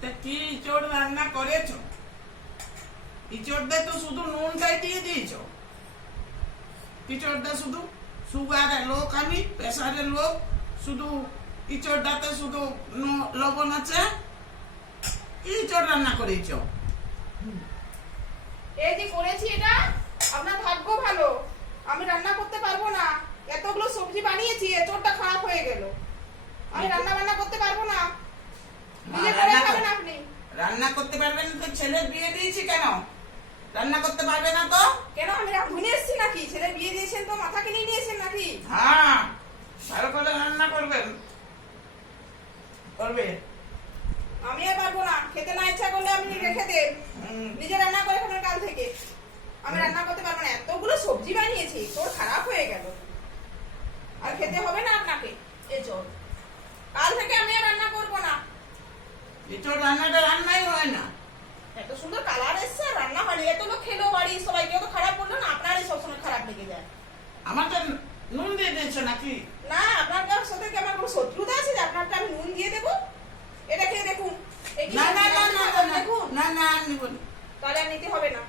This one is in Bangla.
তা কি ইচড় রান্না করেছ? ইচড়দে তো শুধু নুনটাই দিয়ে দিয়েছ। ইচড়দা শুধু সুগারের লোক আমি প্রেসারের লোক শুধু ইচড়টাতে শুধু লবণ আছে। কি ইচড় রান্না করেছ? এই যে করেছি এটা আপনার ভাগ্য ভালো। আমি রান্না করতে পারব না। এতগুলো সবজি বানিয়েছি এচোরটা খারাপ হয়ে গেল। আমি রান্না বান্না করতে পারব না রান্না করতে পারবেন তো ছেলের বিয়ে দিয়েছি কেন? রান্না করতে পারবে না তো? কেন? আমি রাঁধুনি এসেছি নাকি? ছেলে বিয়ে দিয়েছেন তো মাথা কিনে নিয়েছেন নাকি? হ্যাঁ ভালো করে রান্না করবেন। করবে? আমি আর পারব না। খেতে না ইচ্ছা করলে আপনি রেখে হুম, নিজে রান্না করে খাবেন কাল থেকে। আমি রান্না করতে পারব না। এতগুলো সবজি বানিয়েছি তোর খারাপ হয়ে গেল। আর খেতে হবে না আপনাকে এ চল কাল থেকে আমি আর রান্না করব না রান্নাটা রান্নাই হয় না। এত সুন্দর কালার এসছে রান্না হয়নি। এত লোক খেলো বাড়ি সবাইকে তো খারাপ বলল না আপনারই সবসময় খারাপ লেগে যায়। আমাকে নুন দিয়ে দিয়েছ নাকি? না আপনার কার সাথে কি আমার কোনো শত্রুতা আছে? যে আপনারটা আমি নুন দিয়ে দেবো? এটা খেয়ে দেখুন। না না না না না, দেখুন। না না আর নিব তাহলে আর নিতে হবে না।